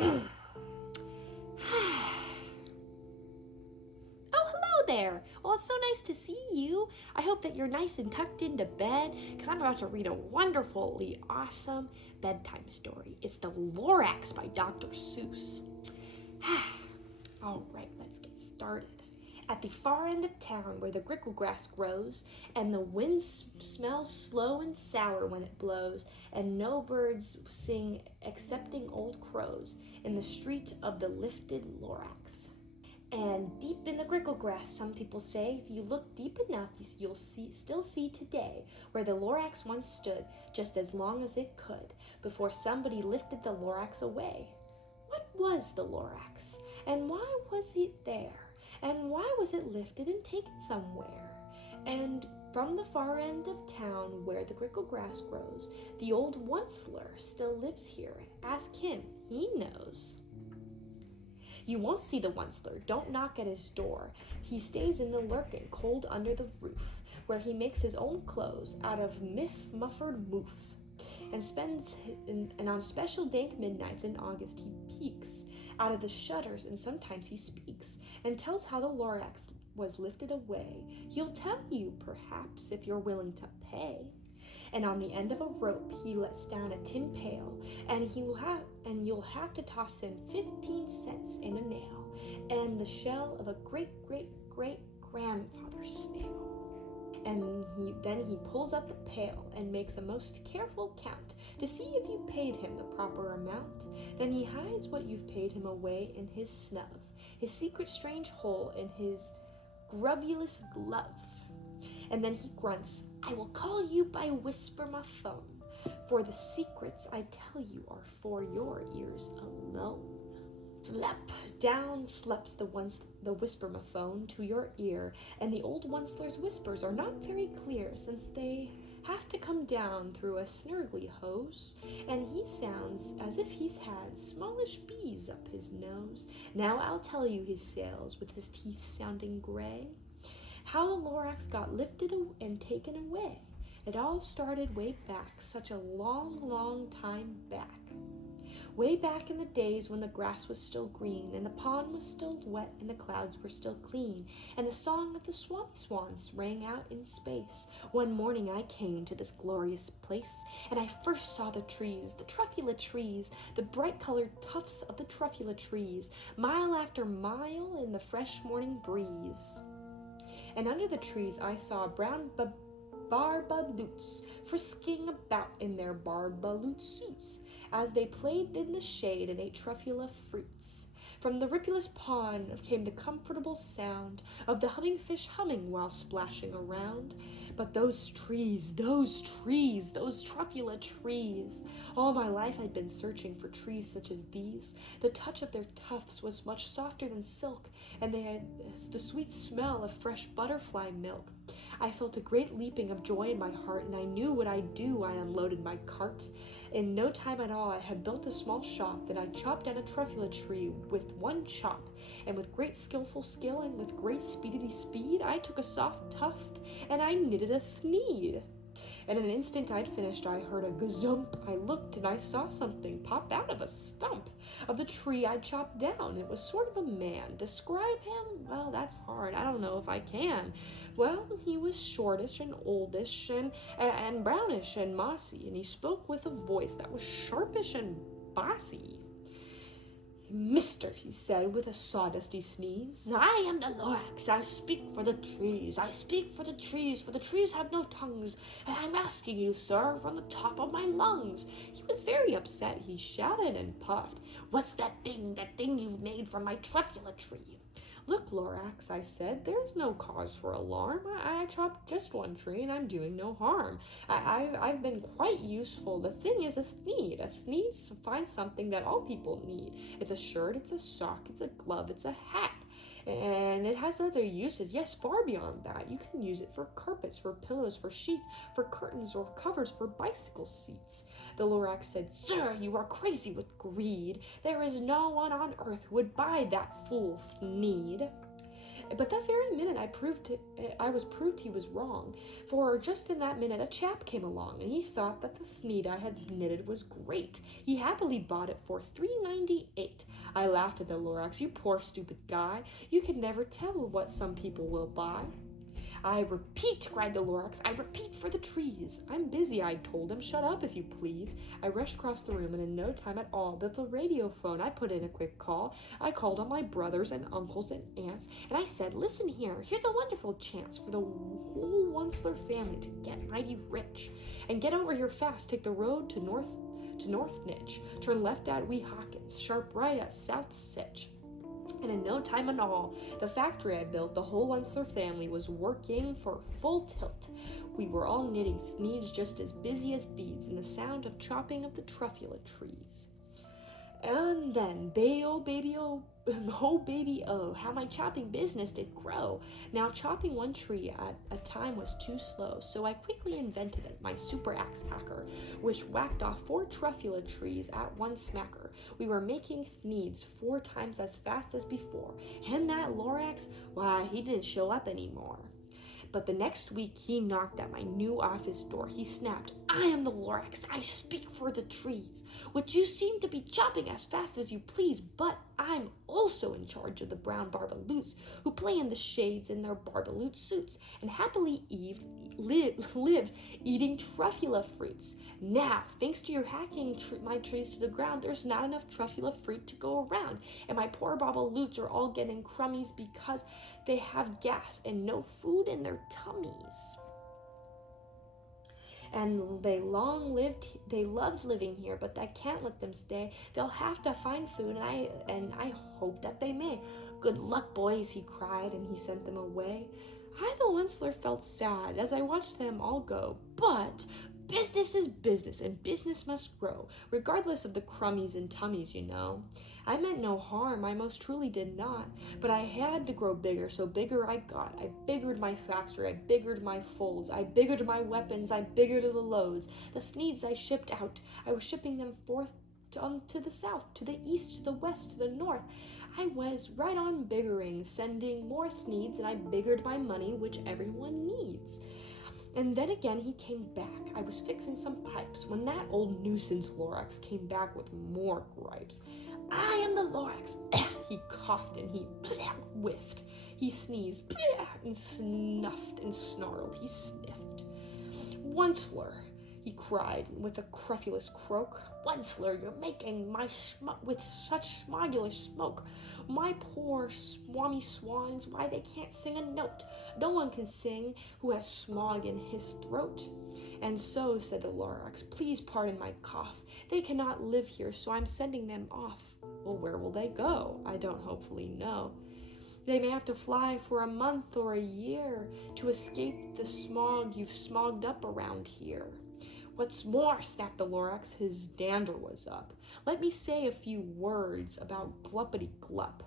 Oh, hello there. Well, it's so nice to see you. I hope that you're nice and tucked into bed because I'm about to read a wonderfully awesome bedtime story. It's The Lorax by Dr. Seuss. All right, let's get started. At the far end of town where the grickle grass grows, and the wind smells slow and sour when it blows, and no birds sing excepting old crows, in the street of the lifted Lorax. And deep in the grickle grass, some people say, if you look deep enough, you'll still see today where the Lorax once stood, just as long as it could, before somebody lifted the Lorax away. What was the Lorax? And why was it there? And why was it lifted and taken somewhere? And from the far end of town where the grickle grass grows, the old Onceler still lives here. Ask him, he knows. You won't see the Onceler. Don't knock at his door. He stays in the lurkin, cold under the roof, where he makes his own clothes out of muffered moof, and on special dank midnights in August he peeks out of the shutters, and sometimes he speaks and tells how the Lorax was lifted away. He'll tell you, perhaps, if you're willing to pay. And on the end of a rope he lets down a tin pail, and you'll have to toss in 15 cents in a nail, and the shell of a great-great-great-grandfather's snail. And then he pulls up the pail and makes a most careful count to see if you paid him the proper amount. Then he hides what you've paid him away in his snub, his secret strange hole in his grubulous glove. And then he grunts, I will call you by whisper my phone, for the secrets I tell you are for your ears alone. Slap down sleps the whisper-ma-phone to your ear, and the old Onceler's whispers are not very clear, since they have to come down through a snurgly hose, and he sounds as if he's had smallish bees up his nose. Now I'll tell you his sails, with his teeth sounding gray, how the Lorax got lifted and taken away. It all started way back, such a long, long time back. Way back in the days when the grass was still green, and the pond was still wet, and the clouds were still clean, and the song of the swanny swans rang out in space. One morning I came to this glorious place, and I first saw the trees, the truffula trees, the bright-colored tufts of the truffula trees, mile after mile in the fresh morning breeze. And under the trees I saw brown barbaloots frisking about in their barbaloot suits, as they played in the shade and ate truffula fruits. From the ripulous pond came the comfortable sound of the humming fish humming while splashing around. But those trees, those truffula trees. All my life I'd been searching for trees such as these. The touch of their tufts was much softer than silk, and they had the sweet smell of fresh butterfly milk. I felt a great leaping of joy in my heart, and I knew what I'd do. I unloaded my cart. In no time at all I had built a small shop. Then I chopped down a truffula tree with one chop, and with great skillful skill and with great speedity speed I took a soft tuft and I knitted a thneed. And in an instant I'd finished, I heard a gazump. I looked and I saw something pop out of a stump of the tree I'd chopped down. It was sort of a man. Describe him? Well, that's hard. I don't know if I can. Well, he was shortish and oldish and brownish and mossy, and he spoke with a voice that was sharpish and bossy. Mister, he said with a sawdusty sneeze, I am the Lorax. I speak for the trees. I speak for the trees, for the trees have no tongues, and I'm asking you, sir, from the top of my lungs. He was very upset. He shouted and puffed. What's that thing you've made from my truffula tree? Look, Lorax, I said, there's no cause for alarm. I chopped just one tree, and I'm doing no harm. I've been quite useful. The thing is a thneed. A thneed finds something that all people need. It's a shirt, it's a sock, it's a glove, it's a hat. And it has other uses, yes, far beyond that. You can use it for carpets, for pillows, for sheets, for curtains or covers, for bicycle seats. The Lorax said, Sir, you are crazy with greed. There is no one on earth who would buy that fool thneed. But that very minute I was proved he was wrong, for just in that minute a chap came along, and he thought that the thneed I had knitted was great. He happily bought it for $3.98. I laughed at the Lorax. You poor stupid guy, you can never tell what some people will buy. I repeat, cried the Lorax, I repeat for the trees. I'm busy, I told him. Shut up, if you please. I rushed across the room and in no time at all built a radio phone. I put in a quick call. I called on my brothers and uncles and aunts, and I said, listen here, here's a wonderful chance for the whole Onceler family to get mighty rich. And get over here fast. Take the road to North Nitch. Turn left at Wee Hawkins, sharp right at South Sitch. And in no time at all, the factory I built, the whole Onceler family was working for full tilt. We were all knitting thneeds just as busy as beads, in the sound of chopping of the truffula trees. And then, oh baby, oh, how my chopping business did grow. Now chopping one tree at a time was too slow, so I quickly invented it, my super axe hacker, which whacked off 4 truffula trees at one smacker. We were making thneeds 4 times as fast as before, and that Lorax, why, he didn't show up anymore. But the next week he knocked at my new office door. He snapped, I am the Lorax. I speak for the trees, which you seem to be chopping as fast as you please, but I'm also in charge of the brown barbaloots who play in the shades in their barbaloot suits and happily live eating truffula fruits. Now, thanks to your hacking my trees to the ground, there's not enough truffula fruit to go around, and my poor barbaloots are all getting crummies because they have gas and no food in their tummies. And they loved living here, but I can't let them stay. They'll have to find food, and I hope that they may. Good luck, boys, he cried, and he sent them away. I, the Onceler, felt sad as I watched them all go, but business is business, and business must grow, regardless of the crummies and tummies, you know. I meant no harm, I most truly did not, but I had to grow bigger, so bigger I got. I biggered my factory, I biggered my folds, I biggered my weapons, I biggered the loads. The thneeds I shipped out, I was shipping them forth to the south, to the east, to the west, to the north. I was right on biggering, sending more thneeds, and I biggered my money, which everyone needs. And then again he came back. I was fixing some pipes when that old nuisance Lorax came back with more gripes. I am the Lorax. He coughed and he whiffed. He sneezed and snuffed and snarled. He sniffed. Onceler, he cried with a crufulous croak. Onceler, you're making my with such smogulous smoke. My poor swami swans, why they can't sing a note. No one can sing who has smog in his throat. And so, said the Lorax, please pardon my cough. They cannot live here, so I'm sending them off. Well, where will they go? I don't hopefully know. They may have to fly for a month or a year to escape the smog you've smogged up around here. What's more, snapped the Lorax, his dander was up. Let me say a few words about gluppity-glup.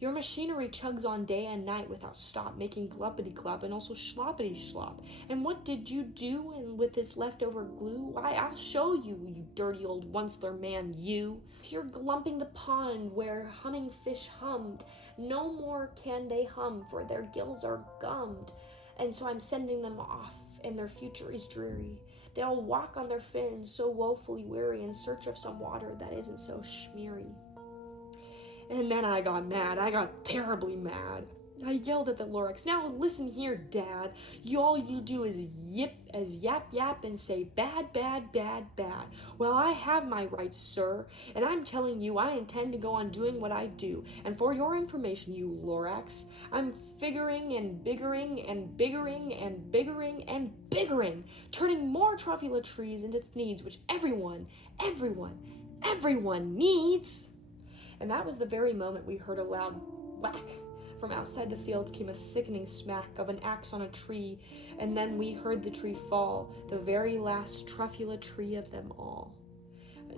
Your machinery chugs on day and night without stop, making gluppity-glup and also schloppity-schlop. And what did you do with this leftover glue? Why, I'll show you, you dirty old Onceler man, you. You're glumping the pond where humming fish hummed. No more can they hum, for their gills are gummed. And so I'm sending them off, and their future is dreary. They'll walk on their fins, so woefully weary, in search of some water that isn't so schmeary. And then I got mad. I got terribly mad. I yelled at the Lorax, now listen here, Dad. All you do is yap and say bad, bad, bad, bad. Well, I have my rights, sir, and I'm telling you I intend to go on doing what I do. And for your information, you Lorax, I'm figuring and biggering and biggering and biggering and biggering, turning more truffula trees into thneeds, which everyone needs. And that was the very moment we heard a loud whack. From outside the fields came a sickening smack of an axe on a tree, and then we heard the tree fall, the very last truffula tree of them all.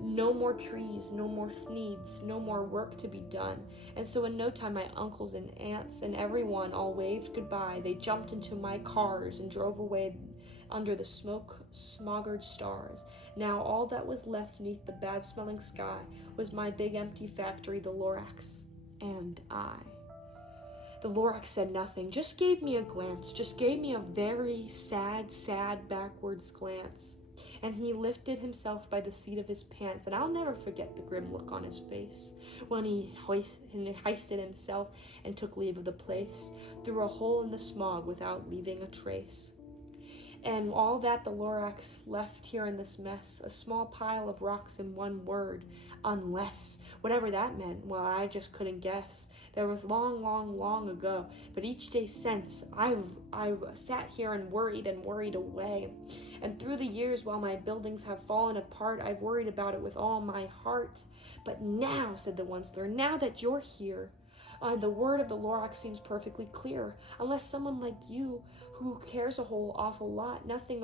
No more trees, no more thneeds, no more work to be done. And so in no time my uncles and aunts and everyone all waved goodbye. They jumped into my cars and drove away under the smoggered stars. Now all that was left beneath the bad-smelling sky was my big empty factory, the Lorax, and I. The Lorax said nothing, just gave me a glance, just gave me a very sad, backwards glance. And he lifted himself by the seat of his pants, and I'll never forget the grim look on his face when he hoisted himself and took leave of the place, through a hole in the smog without leaving a trace. And all that the Lorax left here in this mess, a small pile of rocks and one word, unless. Whatever that meant, well, I just couldn't guess. There was long ago, but each day since, I've sat here and worried away. And through the years, while my buildings have fallen apart, I've worried about it with all my heart. But now, said the Onceler, now that you're here, the word of the Lorax seems perfectly clear. Unless someone like you, who cares a whole awful lot, nothing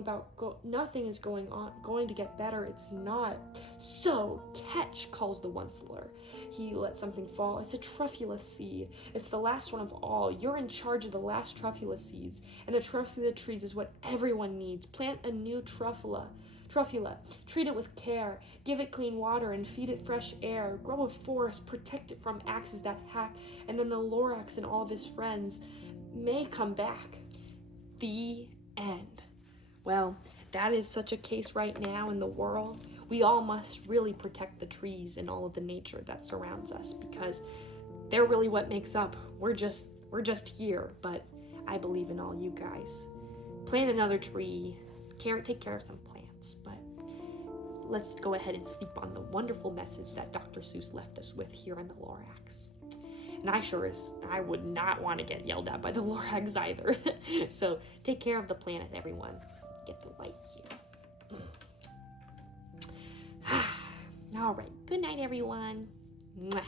is going to get better. It's not. So catch, calls the Onceler. He let something fall. It's a truffula seed. It's the last one of all. You're in charge of the last truffula seeds, and the truffula trees is what everyone needs. Plant a new truffula. Treat it with care, give it clean water and feed it fresh air, grow a forest, protect it from axes that hack, and then the Lorax and all of his friends may come back. The end. Well, that is such a case right now in the world. We all must really protect the trees and all of the nature that surrounds us, because they're really what makes up. We're just here, but I believe in all you guys. Plant another tree, take care of some plants, but let's go ahead and sleep on the wonderful message that Dr. Seuss left us with here in the Lorax. And I would not want to get yelled at by the Lorax either. So take care of the planet, everyone. Get the light here. All right. Good night, everyone. Mwah.